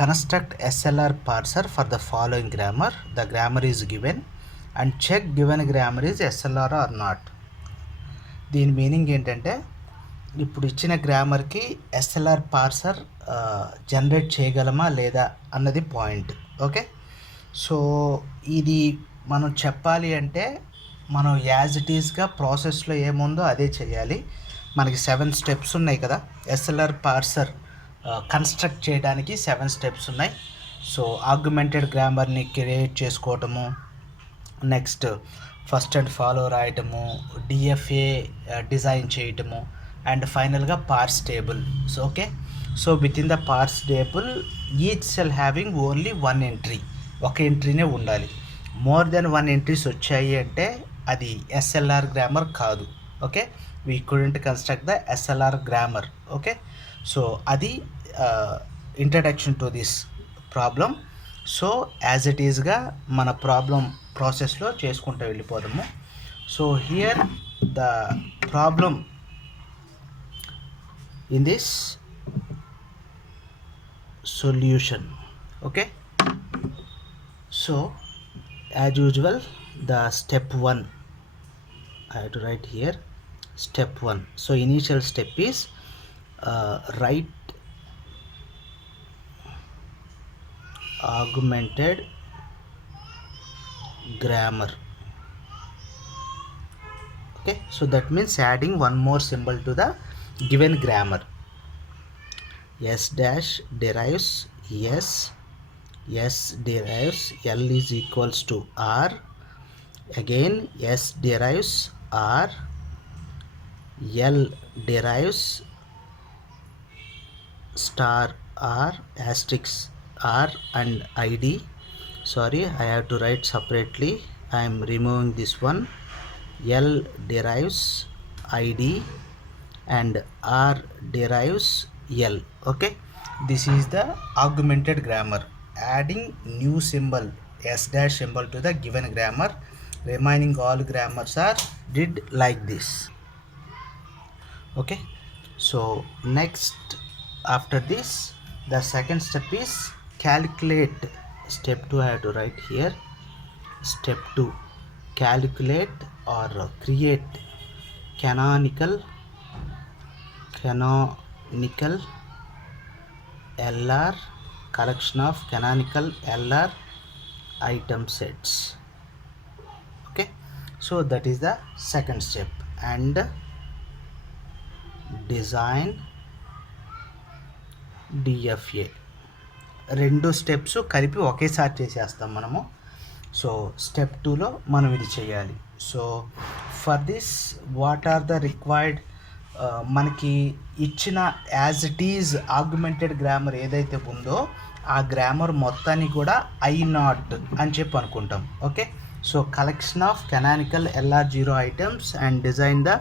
construct SLR parser for the following grammar. The grammar is given and check given grammar is SLR or not. దీని meaning ఏంటంటే ఇప్పుడు ఇచ్చిన గ్రామర్కి SLR parser generate చేయగలమా లేదా అన్నది point. Okay, so ఇది మనం చెప్పాలి అంటే మనం యాజ్ ఇట్ ఈస్గా ప్రాసెస్లో ఏముందో అదే చేయాలి. మనకి 7 స్టెప్స్ ఉన్నాయి కదా ఎస్ఎల్ఆర్ పార్సర్ కన్స్ట్రక్ట్ చేయడానికి 7 స్టెప్స్ ఉన్నాయి. సో ఆర్గ్యుమెంటెడ్ గ్రామర్ని క్రియేట్ చేసుకోవటము, నెక్స్ట్ ఫస్ట్ అండ్ ఫాలో రాయటము, డిఎఫ్ఏ డిజైన్ చేయటము, అండ్ ఫైనల్గా parse table. So okay, so with in the parse table each cell having only 1 entry, ఒక ఎంట్రీనే ఉండాలి. మోర్ దెన్ 1 ఎంట్రీస్ వచ్చాయి అంటే అది ఎస్ఎల్ఆర్ గ్రామర్ కాదు. Okay, we couldn't construct the SLR grammar. Okay, so అది introduction to this problem. So as it ఈస్గా మన ప్రాబ్లం ప్రాసెస్లో చేసుకుంటూ వెళ్ళిపోదాము. So here the problem in this solution. Okay, so as usual the step 1 I have to write here. Step 1, so initial step is write augmented grammar. Okay, so that means adding one more symbol to the given grammar. S dash derives S, S derives L is equals to R, again S derives R, L derives star R asterisk R and ID. Sorry, I have to write separately. I am removing this one. L derives ID and R derives L. Okay, this is the augmented grammar. Adding new symbol S dash symbol to the given grammar. Remaining all grammars are did like this. Okay, so next after this the second step is calculate. Step 2 I have to write here. Step 2, calculate or create canonical LR, collection of canonical LR item sets. Okay, so that is the second step. And design DFA. రెండు steps కలిపి ఒకేసారి చేసేస్తాం మనము. So step 2లో మనం ఇది చేయాలి. So for this what are the required, మనకి ఇచ్చిన as it is augmented grammar ఏదైతే ఉందో ఆ గ్రామర్ మొత్తాన్ని కూడా I0 అని చెప్పి అనుకుంటాం. Okay, so collection of canonical LR0 items and design the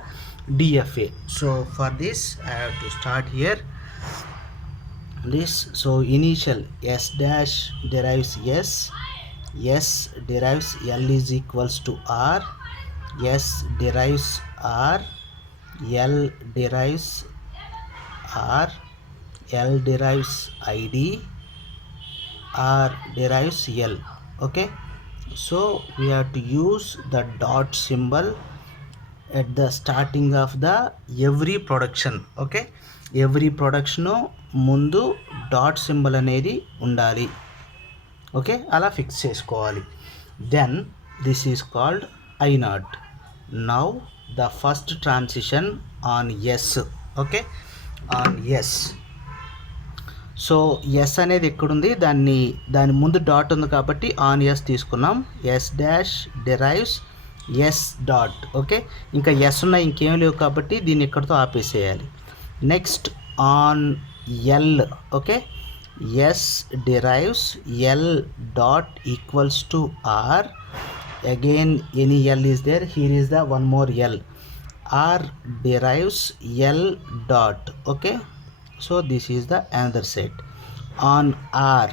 DFA. So for this I have to start here this. So initial S dash derives S, S derives L is equals to R, S derives R, L derives R, L derives ID, R derives L. Okay, so we have to use the dot symbol at the starting of the every production. Okay, every production ముందు dot symbol అనేది ఉండాలి. Okay, అలా fix చేసుకోవాలి. Then this is called I0. Now the first transition on S. Okay, on S. So S అనేది ఎక్కడుంది, దాని ముందు dot ఉంది కాబట్టి ఆన్ ఎస్ తీసుకున్నాం. S dash derives S dot. Okay, ఇంకా ఎస్ ఉన్నాయి ఇంకేం లేవు కాబట్టి దీన్ని ఇక్కడితో ఆపేసేయాలి. Next on L. Okay, S derives L dot equals to R. Again any L is there, here is the one more L. R derives L dot. Okay, so this is the another set. On R,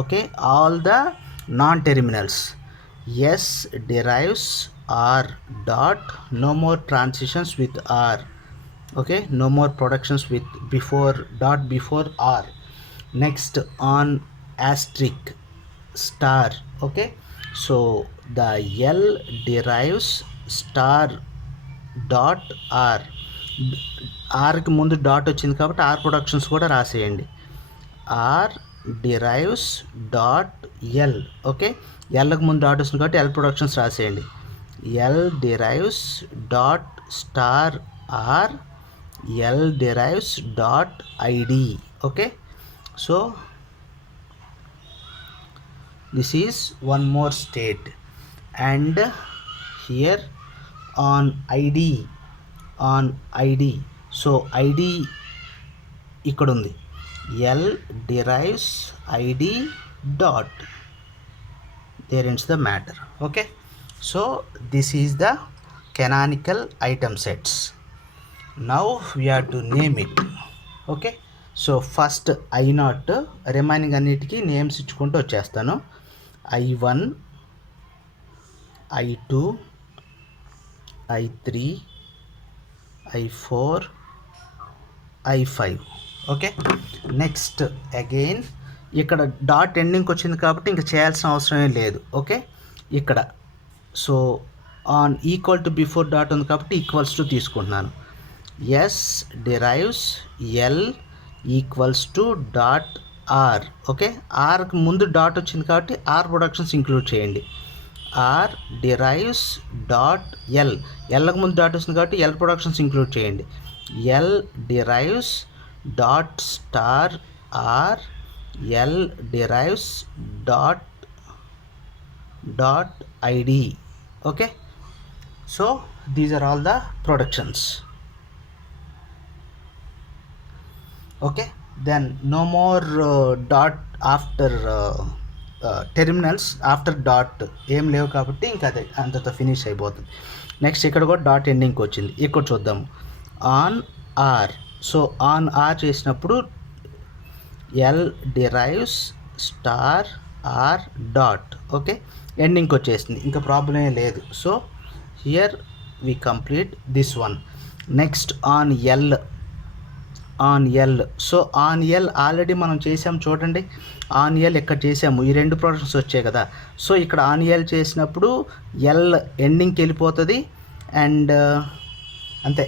okay, all the non-terminals. S derives R dot, no more transitions with R. Okay, no more productions with before dot before R. Next on asterisk star. Okay, so the L derives star dot r. ఆర్కి ముందు dot వచ్చింది కాబట్టి R productions కూడా రాసేయండి. R derives dot L. Okay, ఎల్కి ముందు dot వస్తుంది కాబట్టి ఎల్ ప్రొడక్షన్స్ రాసేయండి. L derives dot star R, L derives dot ID. Okay, so this is one more state, and here on id, so id ఇక్కడ ఉంది. l derives id dot, there ends the matter. Okay, so this is the canonical item sets. Now we have to name it. Okay, so first i0, remaining అన్నిటికీ names ఇచ్చుకుంటూ వచ్చేస్తాను. i1, i2, i3, i4, i5. Okay, next again ఇక్కడ dot ఎండింగ్కి వచ్చింది కాబట్టి ఇంకా చేయాల్సిన అవసరమే లేదు. ఓకే, ఇక్కడ so on equal to before dot ఉంది కాబట్టి ఈక్వల్స్ టు తీసుకుంటున్నాను. S derives L equals to dot R. Okay, ఆర్కి ముందు డాట్ వచ్చింది కాబట్టి ఆర్ ప్రొడక్షన్స్ ఇంక్లూడ్ చేయండి. ఆర్ డిరైవ్స్ డాట్ ఎల్, ఎల్కి ముందు డాట్ వస్తుంది కాబట్టి ఎల్ ప్రొడక్షన్స్ ఇంక్లూడ్ చేయండి. L derives dot star R, L derives dot ID. Okay, so these are all the productions. Okay, then no more dot after terminals after dot ఏం లేవు కాబట్టి ఇంకా అదే అంతతో ఫినిష్ అయిపోతుంది. నెక్స్ట్ ఇక్కడ కూడా డాట్ ఎండింగ్కి వచ్చింది. ఇక్కడ చూద్దాము on R. So on R చేసినప్పుడు L derives star R dot. Okay, ఎండింగ్కి వచ్చేసింది, ఇంకా ప్రాబ్లం ఏం లేదు. So here we complete this one. Next on L, so on L already మనం చేసాము చూడండి. ఆన్ ఎల్ ఎక్కడ చేసాము, ఈ రెండు ప్రొడక్షన్స్ వచ్చాయి కదా. సో ఇక్కడ ఆన్ ఎల్ చేసినప్పుడు ఎల్ ఎండింగ్కి వెళ్ళిపోతుంది అండ్ అంతే,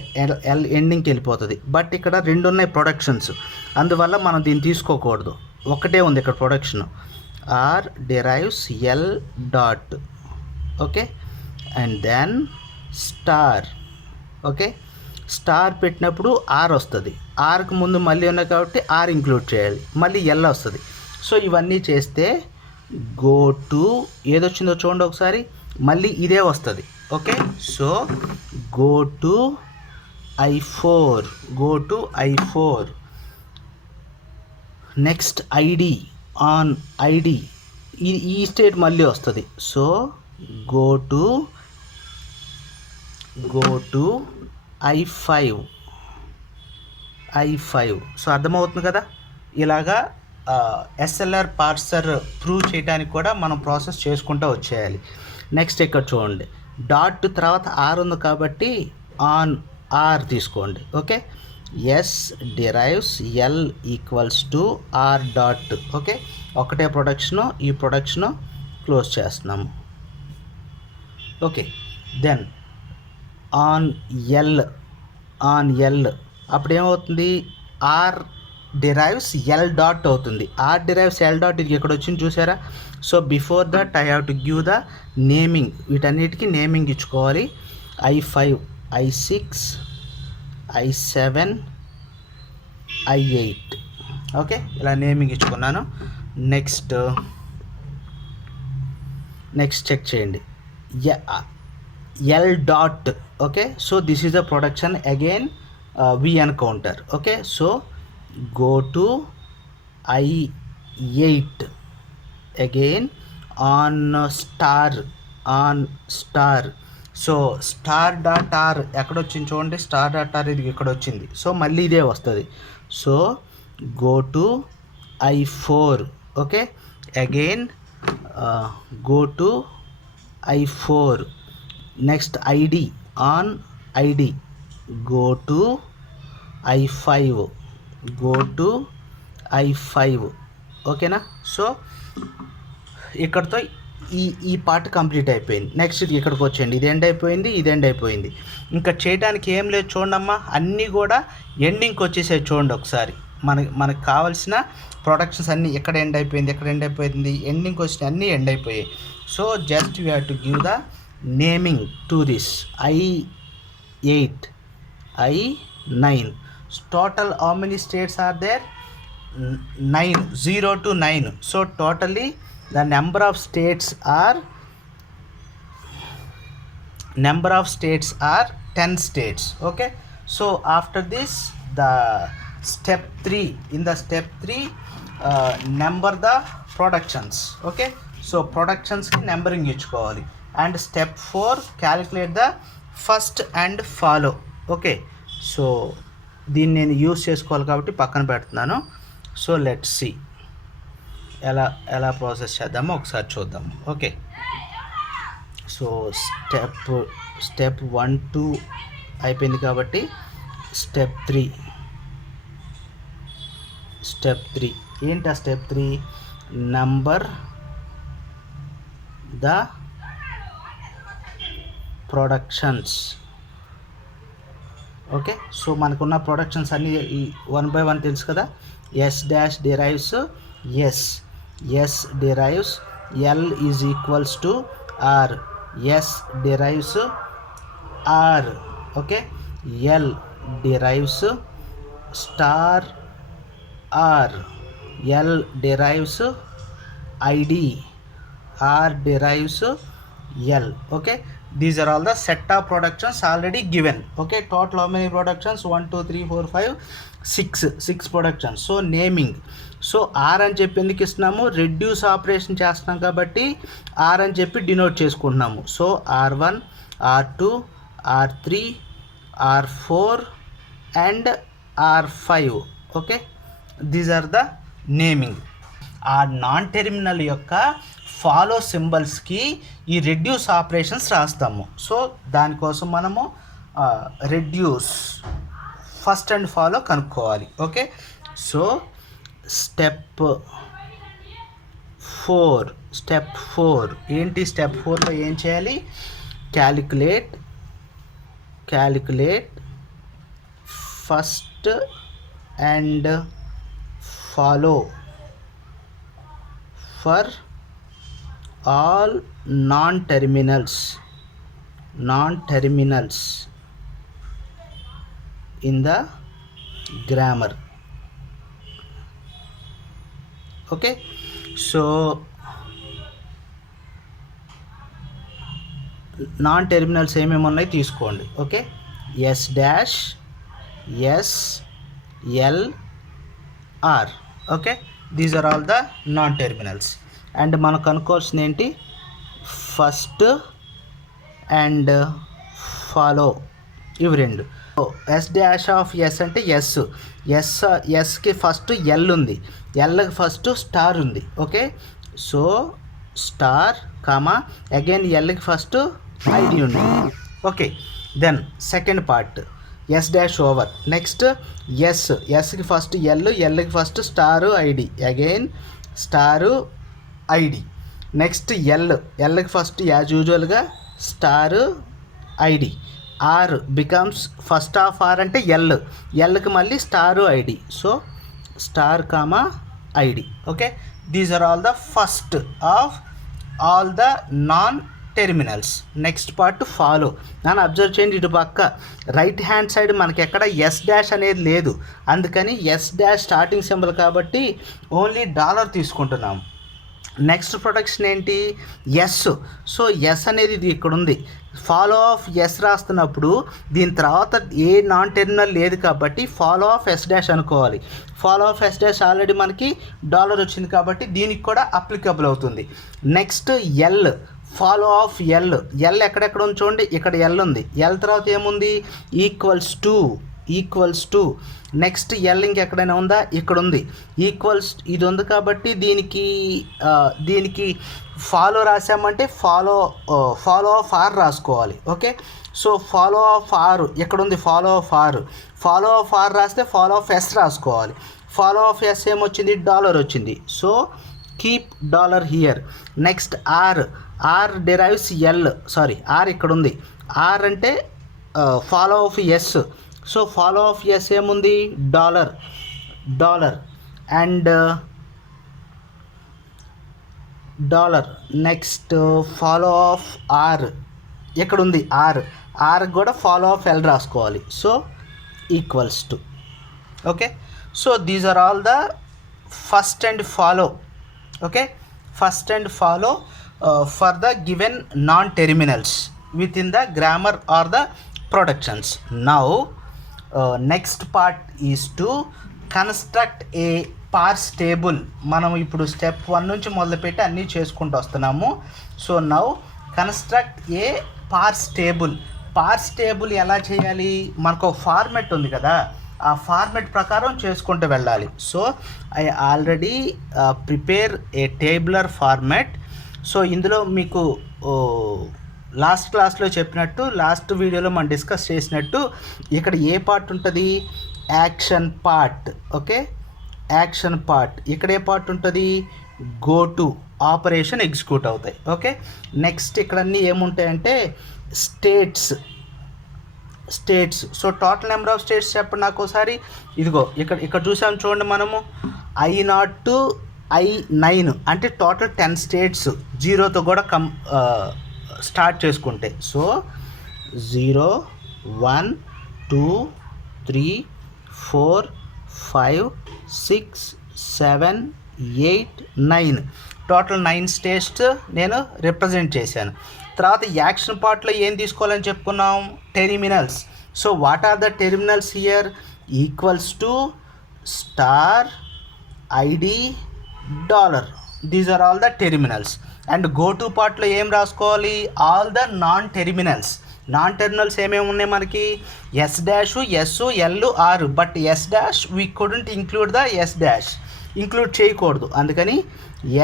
ఎల్ ఎండింగ్కి వెళ్ళిపోతుంది. బట్ ఇక్కడ రెండు ఉన్నాయి ప్రొడక్షన్స్, అందువల్ల మనం దీన్ని తీసుకోకూడదు. ఒకటే ఉంది ఇక్కడ ప్రొడక్షన్. R derives L dot. Okay, and then star. Okay, star పెట్టినప్పుడు ఆర్ వస్తుంది, ఆర్కి ముందు మళ్ళీ ఉన్నాయి కాబట్టి ఆర్ ఇంక్లూడ్ చేయాలి, మళ్ళీ ఎల్ వస్తుంది. సో ఇవన్నీ చేస్తే గో టు ఏదొచ్చిందో చూడండి ఒకసారి, మళ్ళీ ఇదే వస్తుంది. Okay, so go to i4, next ID, on ID, ఈ స్టేట్ మళ్ళీ వస్తుంది. So go to i5. So అర్థమవుతుంది కదా. ఇలాగా ఎస్ఎల్ఆర్ పార్సర్ ప్రూవ్ చేయడానికి కూడా మనం ప్రాసెస్ చేసుకుంటూ వచ్చేయాలి. నెక్స్ట్ ఇక్కడ చూడండి, డాట్ తర్వాత ఆర్ ఉంది కాబట్టి ఆన్ ఆర్ తీసుకోండి. Okay, S derives L equals to R dot. Okay, ఒకటే ప్రొడక్షను, ఈ ప్రొడక్షను క్లోజ్ చేస్తున్నాము. ఓకే, దెన్ ఆన్ ఎల్, అప్పుడు ఏమవుతుంది, ఆర్ డిరైవ్స్ ఎల్ డాట్ అవుతుంది. ఆర్ డిరైవ్స్ ఎల్ డాట్ ఇది ఇక్కడ వచ్చింది చూసారా. So before that I have to give the naming, వీటన్నిటికీ నేమింగ్ ఇచ్చుకోవాలి. i5, i6, i7, i8. Okay, ఇలా నేమింగ్ ఇచ్చుకున్నాను. నెక్స్ట్ చెక్ చేయండి, L dot. Okay, so this is the production again we encounter. Okay, so go to i8 again on star. So star dot R ఎక్కడ వచ్చింది చూడండి, star dot are ఇది ఇక్కడ వచ్చింది. So మళ్ళీ ఇదే వస్తుంది. So go to i4. Okay, again go to i4. Next ID, on ID, go to i5, ఓకేనా. సో ఇక్కడతో ఈ పార్ట్ కంప్లీట్ అయిపోయింది. నెక్స్ట్ ఇక్కడికి వచ్చేయండి, ఇది ఎండ్ అయిపోయింది, ఇది ఎండ్ అయిపోయింది. ఇంకా చేయడానికి ఏం లేదు చూడమ్మా, అన్నీ కూడా ఎండింగ్కి వచ్చేసాయి చూడండి ఒకసారి. మనకు కావాల్సిన ప్రొడక్షన్స్ అన్నీ ఎక్కడ ఎండ్ అయిపోయింది, ఎక్కడ ఎండ్ అయిపోయింది, ఎండింగ్కి వచ్చిన అన్నీ ఎండ్ అయిపోయాయి. So just you have to give the naming to this I8, I9. Total how many states are there? 9, 0 to 9. So totally the number of states are 10 states. Okay, so after this the step 3, in the step 3 number the productions. Okay, so productions ki numbering ichukovali. And step 4 calculate the first and follow. Okay, so దీన్ని నేను use చేసుకోవాలి కాబట్టి పక్కన పెడుతున్నాను. So let's see ఎలా process చేద్దామో ఒకసారి చూద్దాము. Okay, so step 1 2 అయిపోయింది కాబట్టి స్టెప్ 3 ఏంటి ఆ step 3? Number the productions. Okay, so మనకున్న ప్రొడక్షన్స్ అన్నీ 1 by 1 తెలుసు కదా. S dash derives S derives L is equals to R. S derives R. Okay, L derives star R. L derives ID. R derives L. Okay, these are all the set of productions already given. Okay, total how many productions? 1 2 3 4 5 6 productions. So naming, so R అని చెప్పి ఎందుకు ఇస్తున్నాము? Reduce operation చేస్తున్నాం కాబట్టి R అని చెప్పి denote చేసుకుంటున్నాము. So R1 R2 R3 R4 and R5. Okay, these are the naming. ఆ నాన్ టెర్మినల్ యొక్క ఫాలో సింబల్స్కి ఈ రెడ్యూస్ ఆపరేషన్స్ రాస్తాము. సో దానికోసం మనము రెడ్యూస్ ఫస్ట్ అండ్ ఫాలో కనుక్కోవాలి. ఓకే, సో స్టెప్ 4 ఏంటి? స్టెప్ 4లో ఏం చేయాలి? Calculate first and follow for all non-terminals in the grammar. Okay, so non-terminals ఏమేమి ఉన్నాయి తీసుకోండి. Okay, S dash S L R. Okay, these are all the non-terminals. And మనకు అనుకోవాల్సింది ఏంటి? ఫస్ట్ అండ్ ఫాలో, ఇవి రెండు. ఎస్ డాష్ ఆఫ్ ఎస్ అంటే ఎస్కి first L ఉంది, ఎల్కి ఫస్ట్ స్టార్ ఉంది. Okay, so star comma again ఎల్కి ఫస్ట్ ఐడి ఉంది. Okay, then second part S dash over. Next ఎస్కి ఫస్ట్ ఎల్కి first star ID, again star ID. Next ఎల్కి first as యూజువల్గా star ID. R becomes first of R అంటే ఎల్కి మళ్ళీ star ID. So star comma ID. Okay, these are all the first of all the non terminals. Next part follow. నన్ను observe చేయండి, ఇటు పక్క right hand side మనకి ఎక్కడ yes dash అనేది లేదు, అందుకని ఎస్ డాష్ స్టార్టింగ్ సింబల్ కాబట్టి ఓన్లీ డాలర్ తీసుకుంటున్నాము. నెక్స్ట్ ప్రొడక్షన్ ఏంటి? ఎస్. సో ఎస్ అనేది ఇది ఇక్కడ ఉంది. ఫాలో ఆఫ్ ఎస్ రాస్తున్నప్పుడు దీని తర్వాత ఏ నాన్ టెర్మినల్ లేదు కాబట్టి ఫాలో ఆఫ్ ఎస్ డాష్ అనుకోవాలి. Follow of S dash already మనకి డాలర్ వచ్చింది కాబట్టి దీనికి కూడా అప్లికబుల్ అవుతుంది. Next L, follow of L ఎక్కడెక్కడ ఉంది చూడండి, ఇక్కడ ఎల్ ఉంది. ఎల్ తర్వాత ఏముంది? Equals to. నెక్స్ట్ ఎల్ ఇంకెక్కడైనా ఉందా? ఇక్కడ ఉంది. ఈక్వల్స్ ఇది ఉంది కాబట్టి దీనికి ఫాలో రాసామంటే ఫాలో ఆఫ్ ఆర్ రాసుకోవాలి. Okay, so follow of R ఇక్కడ ఉంది. ఫాలో ఆఫ్ ఆర్ రాస్తే ఫాలో ఆఫ్ ఎస్ రాసుకోవాలి. ఫాలో ఆఫ్ ఎస్ ఏమొచ్చింది, డాలర్ వచ్చింది. So keep dollar here. Next R derives L, sorry R ఇక్కడ ఉంది. ఆర్ అంటే follow of S. So follow of S ఏముంది, dollar and dollar. Next follow of R ఇక్కడ ఉంది, R కూడా ఫాలో ఆఫ్ ఎల్ రాసుకోవాలి. So equals to. Okay, so these are all the first and follow. Okay, first and follow for the given non terminals within the grammar or the productions. Now next part is to construct a parse table. మనం ఇప్పుడు step 1 నుంచి మొదలుపెట్టి అన్నీ చేసుకుంటూ వస్తున్నాము. So now construct a parse table ఎలా చేయాలి, మనకు ఒక ఫార్మెట్ ఉంది కదా, ఆ ఫార్మెట్ ప్రకారం చేసుకుంటూ వెళ్ళాలి. So I already prepare A tabular format. So ఇందులో మీకు లాస్ట్ క్లాస్లో చెప్పినట్టు, లాస్ట్ వీడియోలో మనం డిస్కస్ చేసినట్టు, ఇక్కడ ఏ పార్ట్ ఉంటుంది, action part. Okay, action part. ఇక్కడ ఏ పార్ట్ ఉంటుంది, గో టు, ఆపరేషన్ ఎగ్జిక్యూట్ అవుతాయి. ఓకే, నెక్స్ట్ ఇక్కడ అన్నీ ఏముంటాయంటే states. So total number of states చెప్పండి నాకు ఒకసారి. ఇదిగో ఇక్కడ చూసాం చూడండి, మనము I0 to I9 అంటే టోటల్ 10 స్టేట్స్, జీరోతో కూడా స్టార్ట్ చేసుకుంటే. సో 0 1 2 3 4 5 6 7 8 9 టోటల్ 9 స్టేట్స్ నేను రిప్రజెంట్ చేశాను. తర్వాత యాక్షన్ పార్ట్లో ఏం తీసుకోవాలని చెప్పుకున్నాం, terminals. So what are the terminals here, equals to star ID dollar. These are all the terminals. And go to పార్ట్లో ఏం రాసుకోవాలి, ఆల్ ద నాన్ టెర్మినల్స్ ఏమేమి ఉన్నాయి మనకి, S dash, S, L, R. But S dash we couldn't include the S dash, include చేయకూడదు. అందుకని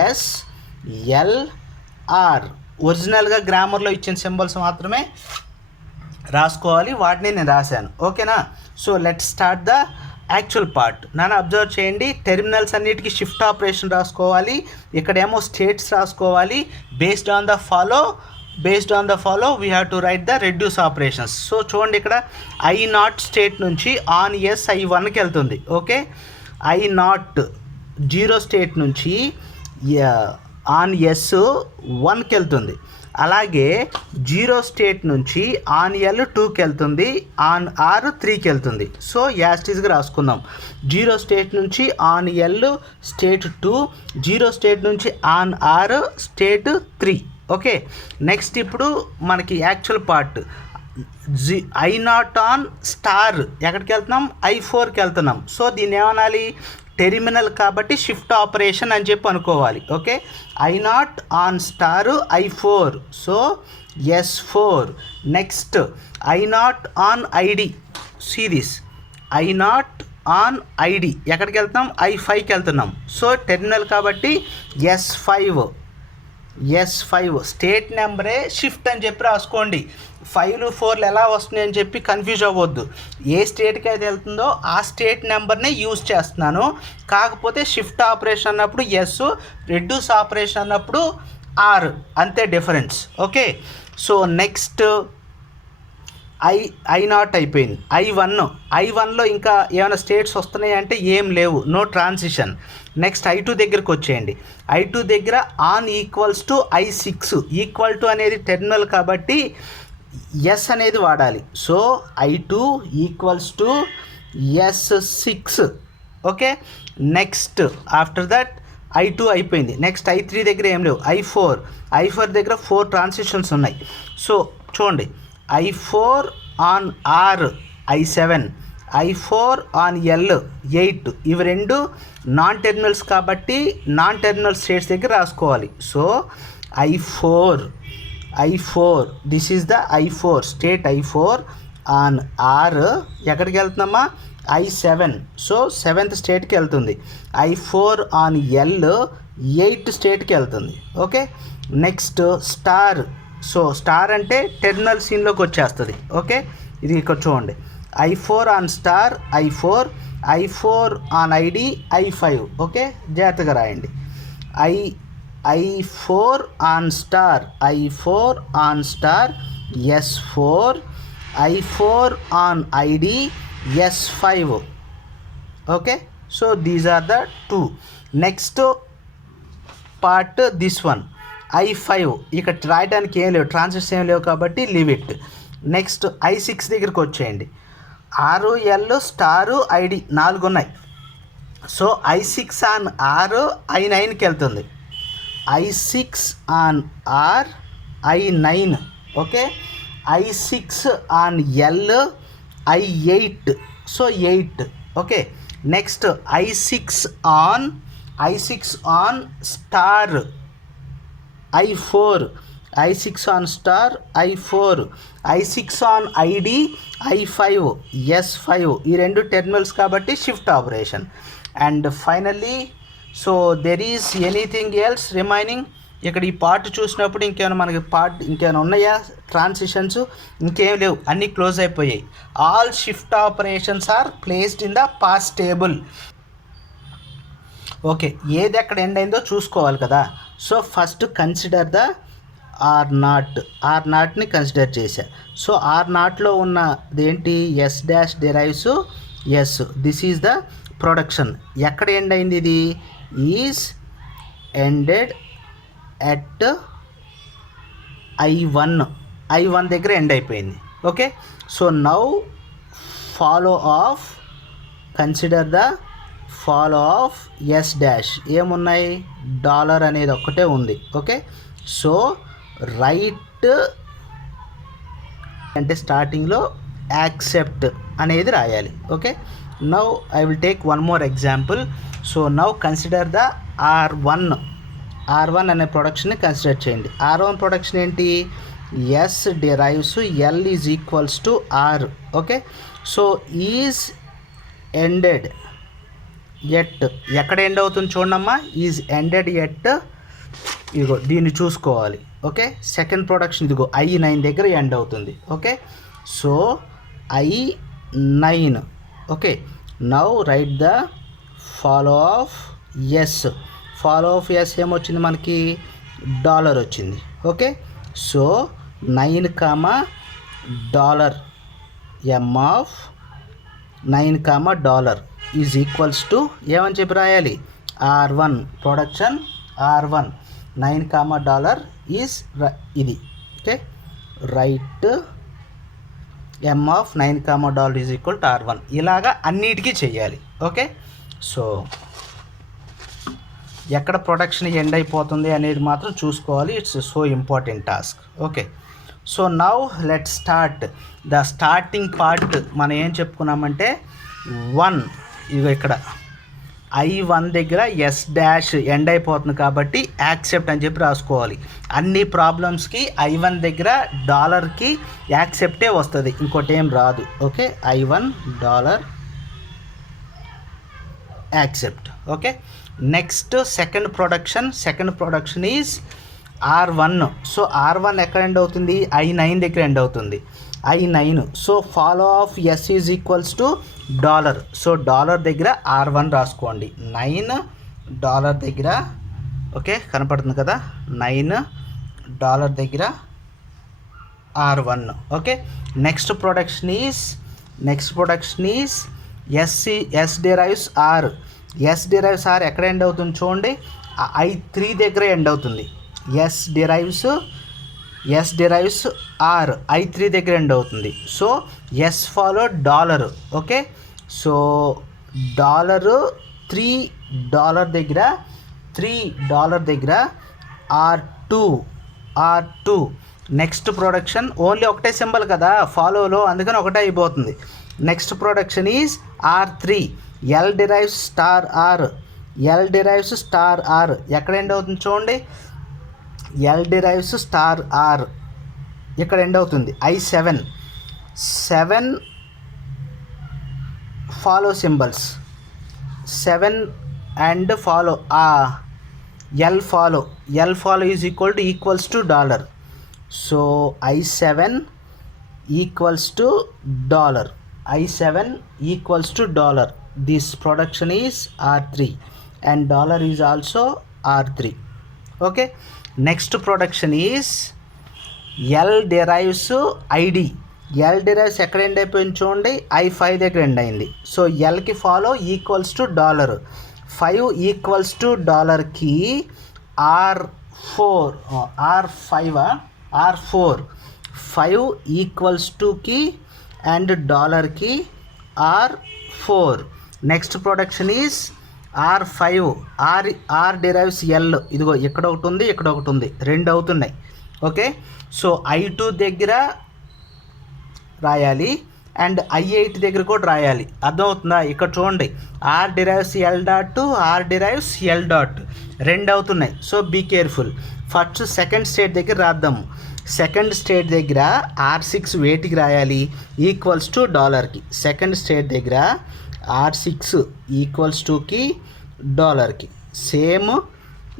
yes, L, are ఒరిజినల్గా గ్రామర్లో ఇచ్చిన సింబల్స్ మాత్రమే రాసుకోవాలి, వాటిని నేను రాశాను. ఓకేనా. So let start the actual part. నన్ను అబ్జర్వ్ చేయండి, టెర్మినల్స్ అన్నిటికీ షిఫ్ట్ ఆపరేషన్ రాసుకోవాలి, ఇక్కడేమో స్టేట్స్ రాసుకోవాలి. Based on the follow we have to right the reduce operations. So చూడండి, ఇక్కడ I0 స్టేట్ నుంచి ఆన్ ఎస్ I1కి వెళ్తుంది. ఓకే, I0 జీరో స్టేట్ నుంచి ఆన్ ఎస్ 1కి వెళ్తుంది. అలాగే జీరో స్టేట్ నుంచి ఆన్ ఎల్ 2కి వెళ్తుంది, ఆన్ ఆర్ 3కి వెళ్తుంది. సో యాస్టీస్గా రాసుకుందాం, జీరో స్టేట్ నుంచి on L state 2, zero state నుంచి on R state 3. Okay, next ఇప్పుడు మనకి actual part I0 on star ఎక్కడికి వెళ్తున్నాం, I4కి వెళ్తున్నాం. సో దీన్ని ఏమనాలి, టెర్మినల్ కాబట్టి షిఫ్ట్ ఆపరేషన్ అని చెప్పి అనుకోవాలి. Okay, I0 on star I4, so S4. Next I0 on ID, series I0 on ID ఎక్కడికి వెళ్తాం, I5కి వెళ్తున్నాం. సో టెర్మినల్ కాబట్టి S5 స్టేట్ నెంబరే షిఫ్ట్ అని చెప్పి రాసుకోండి. 5లు 4లు ఎలా వస్తున్నాయి అని చెప్పి కన్ఫ్యూజ్ అవ్వద్దు. ఏ స్టేట్కి అయితే వెళ్తుందో ఆ స్టేట్ నెంబర్నే యూజ్ చేస్తున్నాను. కాకపోతే షిఫ్ట్ ఆపరేషన్ అన్నప్పుడు ఎస్, రెడ్యూస్ ఆపరేషన్ అన్నప్పుడు ఆర్, అంతే difference. Okay, so next I0 అయిపోయింది. I1లో ఇంకా ఏమైనా స్టేట్స్ వస్తున్నాయి అంటే ఏం లేవు, నో ట్రాన్సిషన్. నెక్స్ట్ I2 దగ్గరికి వచ్చేయండి. I2 దగ్గర on equals to I6, equal to అనేది టెర్మినల్ కాబట్టి ఎస్ అనేది వాడాలి. So I2 equals to S6. Okay, next after that I2 అయిపోయింది. నెక్స్ట్ I3 దగ్గర ఏం లేవు. I4 దగ్గర 4 ట్రాన్సిషన్స్ ఉన్నాయి. సో చూడండి, I4 on are I7, I4 on L 8. ఇవి రెండు నాన్ టెర్మినల్స్ కాబట్టి నాన్ టెర్మినల్ స్టేట్స్ దగ్గర రాసుకోవాలి. So I4 this is the I4 state. I4 on R ఎక్కడికి వెళ్తున్నామా, I7, సో 7th స్టేట్కి వెళ్తుంది. I4 ఆన్ ఎల్ 8th స్టేట్కి వెళ్తుంది. Okay, next star. So star అంటే టెర్మినల్ సీన్లోకి వచ్చేస్తుంది. ఓకే, ఇది ఇక్కడ చూడండి, I4 on star I4, I4 on ID I5. Okay, జాగ్రత్తగా రాయండి. I4 on star, I4 on star S4, I4 on ID S5. Okay, so these are the two. Next part this one I5. ఇక్కడ రాయడానికి ఏం లేవు, transistors ఏం లేవు కాబట్టి leave it. Next I6 దగ్గరికి వచ్చేయండి. RL స్టారు ID 4 ఉన్నాయి. సో I6 ఆన్ R I9కి వెళ్తుంది, I6 on R I9. Okay, I6 on L I8, so 8. Okay, next I6 on star I4, I6 on star I4, I6 on ID I5 S5. ఈ రెండు terminals కాబట్టి shift operation. And finally so there is anything else remaining. ఇక్కడ ఈ part చూసినప్పుడు ఇంకేమైనా ఉన్నాయా transitions? ఇంకేం లేవు, అన్నీ క్లోజ్ అయిపోయాయి. All shift operations are placed in the పాస్ట్ టేబుల్. ఓకే, ఏది ఎక్కడ ఎండ్ అయిందో చూసుకోవాలి కదా. సో ఫస్ట్ కన్సిడర్ ద R0ని కన్సిడర్ చేశా. సో R0లో ఉన్నది ఏంటి? S dash derives S. This is the production. ఎక్కడ ఎండ్ అయింది? ఇది ఈజ్ ఎండెడ్ ఎట్ I1 దగ్గర ఎండ్ అయిపోయింది. Okay, so now consider the follow of S dash. ఏమున్నాయి? డాలర్ అనేది ఒక్కటే ఉంది. ఓకే, సో రైట్ అంటే స్టార్టింగ్లో యాక్సెప్ట్ అనేది రాయాలి. Okay, now I will take one more example. So now consider the R1 అనే ప్రొడక్షన్ని కన్సిడర్ చేయండి. R1 ప్రొడక్షన్ ఏంటి? S derives L is equals to R. Okay, so is ended at. ఎక్కడ end అవుతుంది చూడమ్మా? ఈజ్ ఎండెడ్ ఎట్, ఇదిగో దీన్ని చూసుకోవాలి. ఓకే, సెకండ్ ప్రొడక్షన్ ఇదిగో I9 దగ్గర ఎండ్ అవుతుంది. Okay, so I9. Okay, now write the follow of S. Follow of S ఏమొచ్చింది మనకి? డాలర్ వచ్చింది. Okay, so 9, dollar M of 9, dollar is equals to ఏమని చెప్పి రాయాలి? R1 production R1 9, dollar is ఇది. Okay, write M of 9, dollar is equal to R1. ఇలాగా అన్నిటికీ చెయ్యాలి. ఓకే, సో ఎక్కడ ప్రొడక్షన్ ఎండ్ అయిపోతుంది అనేది మాత్రం చూసుకోవాలి. It's so important task. Okay, so now let start the starting part. మనం ఏం చెప్పుకున్నామంటే 1, ఇదిగో ఇక్కడ I1 దగ్గర ఎస్ డాష్ ఎండ్ అయిపోతుంది కాబట్టి యాక్సెప్ట్ అని చెప్పి రాసుకోవాలి. అన్ని ప్రాబ్లమ్స్కి I1 దగ్గర డాలర్కి యాక్సెప్టే వస్తుంది, ఇంకోటి ఏం రాదు. Okay, I1 dollar accept. Okay, next second production is R1. So R1 ఎక్కడ ఎండ్ అవుతుంది? I9 దగ్గర ఎండ్ అవుతుంది. I9. So follow of S is equals to dollar. So dollar దగ్గర R1 రాసుకోండి. 9 డాలర్ దగ్గర, ఓకే కనపడుతుంది కదా, 9 డాలర్ దగ్గర R1. Okay, next production is S derives R. S derives R ఎక్కడ ఎండ్ అవుతుంది చూడండి? I3 దగ్గర ఎండ్ అవుతుంది. ఎస్ డిరైవ్స్ ఆర్ I3 దగ్గర ఎండ్ అవుతుంది. So S follow dollar. Okay, so dollar 3 dollar దగ్గర R2. నెక్స్ట్ ప్రొడక్షన్ ఓన్లీ ఒకటే symbol కదా ఫాలోలో, అందుకని ఒకటే అయిపోతుంది. Next production is R3. L derives star R ఎక్కడ ఎండ్ అవుతుంది చూడండి? ఎల్ డిరైవ్స్ స్టార్ ఆర్ ఇక్కడ ఎండ్ అవుతుంది. I7 follow symbols 7 and follow L follow equals to dollar. So I7 equals to dollar. I7 equals to dollar. This production is R3 and dollar is also R3. Okay, next production is L derives ID. L derives ఎక్కడ end అయిపోయింది చూడండి, I5 దగ్గర end అయింది. So ఎల్కి follow equals to dollar, 5 equals to డాలర్కి R4 5 equals టుకి and డాలర్కి R4. Next production is R5. R derives L. ఇదిగో ఇక్కడ ఒకటి ఉంది, ఇక్కడ ఒకటి ఉంది, రెండు అవుతున్నాయి. ఓకే, సో I2 దగ్గర రాయాలి అండ్ I8 దగ్గర కూడా రాయాలి. అర్థమవుతుందా? ఇక్కడ చూడండి, R derives L dot, R derives L dot, రెండు అవుతున్నాయి. So be careful. First second state దగ్గర రాద్దాము. సెకండ్ స్టేట్ దగ్గర R6 వేటికి రాయాలి, ఈక్వల్స్ టు డాలర్కి. సెకండ్ స్టేట్ దగ్గర R6 ఈక్వల్స్ టుకి డాలర్కి. సేమ్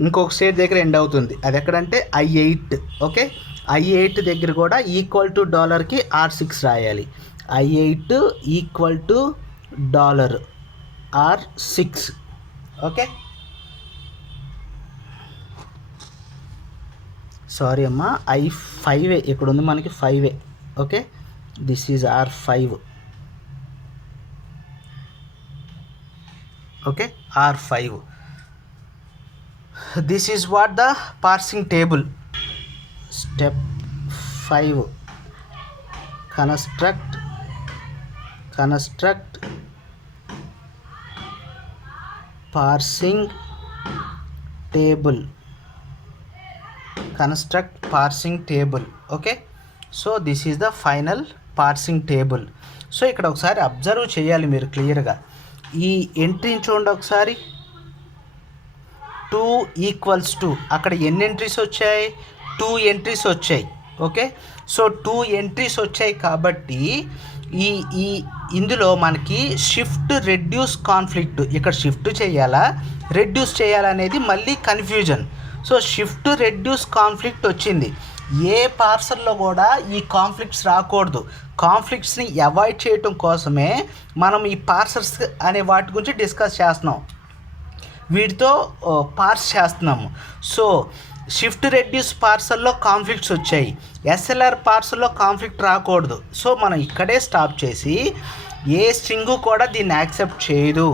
ఇంకొక స్టేట్ దగ్గర ఎండ్ అవుతుంది, అది ఎక్కడంటే I8. ఓకే, I8 దగ్గర కూడా ఈక్వల్ టు డాలర్కి R6 రాయాలి. I8 equal to dollar R6. Okay, sorry అమ్మా, I5 ఇక్కడ ఉంది మనకి 5. Okay, this is R5. Okay, R5. This is what the parsing table. Step 5, construct parsing table. Construct parsing table. Okay, so this is the final parsing table. So ఇక్కడ ఒకసారి observe చేయాలి మీరు క్లియర్గా. ఈ ఎంట్రీని చూడండి ఒకసారి, 2 ఈక్వల్స్ టు, అక్కడ ఎన్ని ఎంట్రీస్ వచ్చాయి, 2 ఎంట్రీస్ వచ్చాయి. ఓకే, సో 2 ఎంట్రీస్ వచ్చాయి కాబట్టి ఈ ఇందులో మనకి షిఫ్ట్ రెడ్యూస్ కాన్ఫ్లిక్ట్, ఇక్కడ షిఫ్ట్ చేయాలా రెడ్యూస్ చేయాలా అనేది మళ్ళీ confusion. So shift reduce conflict వచ్చింది. ఏ పార్సల్లో కూడా ఈ కాన్ఫ్లిక్ట్స్ రాకూడదు. కాన్ఫ్లిక్ట్స్ని అవాయిడ్ చేయటం కోసమే మనం ఈ పార్సర్స్ అనే వాటి గురించి డిస్కస్ చేస్తున్నాం, వీటితో పార్స్ చేస్తున్నాము. సో షిఫ్ట్ రెడ్యూస్ పార్సల్లో కాన్ఫ్లిక్ట్స్ వచ్చాయి, ఎస్ఎల్ఆర్ పార్సల్లో కాన్ఫ్లిక్ట్ రాకూడదు. సో మనం ఇక్కడే స్టాప్ చేసి ఏ స్ట్రింగు కూడా దీన్ని యాక్సెప్ట్ చేయదు,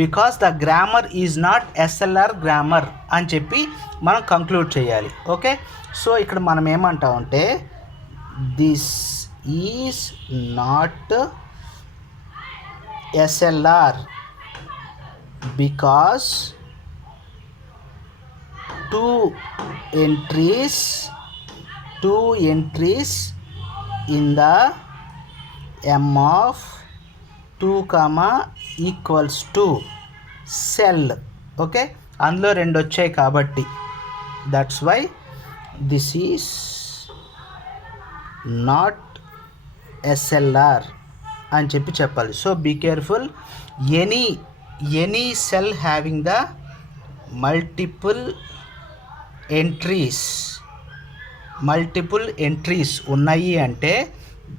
because the grammar is not SLR grammar అని చెప్పి మనం కంక్లూడ్ చేయాలి. ఓకే, సో ఇక్కడ మనం ఏమంటామంటే this is not SLR because 2 entries in the m of 2, equals to cell. Okay, అందులో 2 వచ్చాయి కాబట్టి that's why this is not SLR అని చెప్పాలి. So be careful. Any cell having the multiple entries ఉన్నాయి అంటే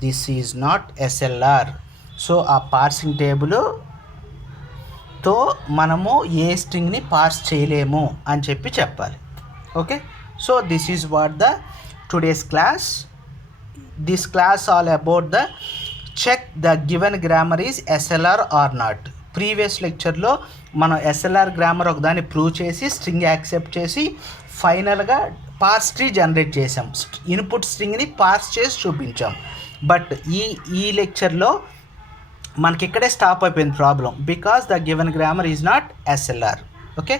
this is not SLR. So ఆ parsing టేబుల్తో మనము ఏ స్ట్రింగ్ని పార్స్ చేయలేము అని చెప్పాలి. Okay, so this is what the today's class. This class all about the check the given grammar is SLR or not. Previous లెక్చర్లో మనం ఎస్ఎల్ఆర్ గ్రామర్ ఒకదాన్ని ప్రూవ్ చేసి స్ట్రింగ్ యాక్సెప్ట్ చేసి ఫైనల్గా పార్స్ ట్రీ జనరేట్ చేసాం, ఇన్పుట్ స్ట్రింగ్ని పార్స్ చేసి చూపించాం. బట్ ఈ లెక్చర్లో మనకి ఇక్కడే స్టాప్ అయిపోయింది problem, because the given grammar is not SLR. Okay.